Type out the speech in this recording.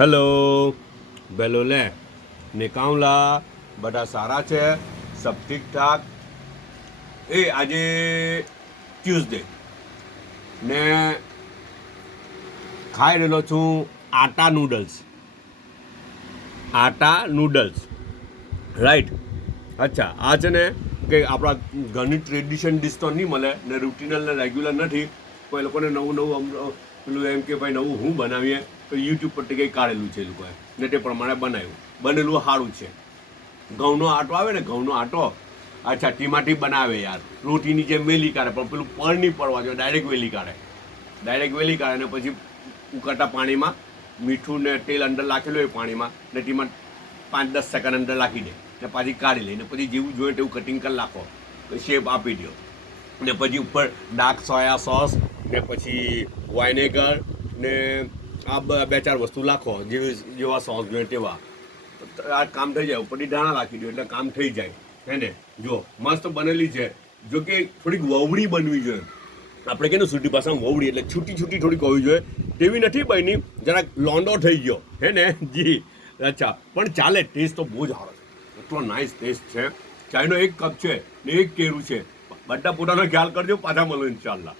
hello bellow લે નિકામલા બધા સારા છે સબ ઠીક ઠાક એ આજે ટ્યુઝડે ને ખાઈ રહેલો છું આટા નૂડલ્સ રાઈટ અચ્છા આ છે ને કે આપણા ઘરની ટ્રેડિશન ડિશ તો નહીં મળે ને રૂટિનલ ને રેગ્યુલર નથી કોઈ લોકોને નવું પેલું એમ કે ભાઈ નવું હું બનાવીએ તો યુટ્યુબ પરથી કંઈ કાઢેલું છે એ લોકોએ ને તે પ્રમાણે બનાવ્યું બનેલું સારું છે ઘઉંનો આટો આવે ને ઘઉંનો આટો અચ્છા ટીમાટી બનાવે યાર રોટીની જેમ વેલી કાઢે પણ પેલું પડ નહીં પડવા જોઈએ ડાયરેક્ટ વેલી કાઢે ને પછી ઉકળતા પાણીમાં મીઠું ને તેલ અંદર નાખેલું હોય પાણીમાં ને તેમાં 5-10 સેકન્ડ અંદર નાખી દે ને પાછી કાઢી લે ને પછી જેવું જોઈએ તેવું કટિંગ કરી નાખો શેપ આપી દો ને પછી ઉપર ડાર્ક સોયા સોસ ને પછી વાઇનેગર ને આ 2-4 વસ્તુ નાખો જેવા સોસ જોઈએ તેવા આ કામ થઈ જાય ઉપરથી દાણા રાખી દો એટલે કામ થઈ જાય હે ને જો મસ્ત બનેલી છે જો કે થોડીક વવડી બનવી જોઈએ આપણે કે સુરતી ભાષામાં વવડી એટલે છૂટી થોડીક હોવી જોઈએ તેવી નથી બની જરાક લોંડો થઈ ગયો હે ને જી અચ્છા પણ ચાલે ટેસ્ટ તો બહુ જ સારો છે એટલો નાઇસ ટેસ્ટ છે ચાયનો 1 કપ છે ને 1 કેરું છે બધા પોતાનો ખ્યાલ કરજો પાછા મળો ઇન્શાલ્લાહ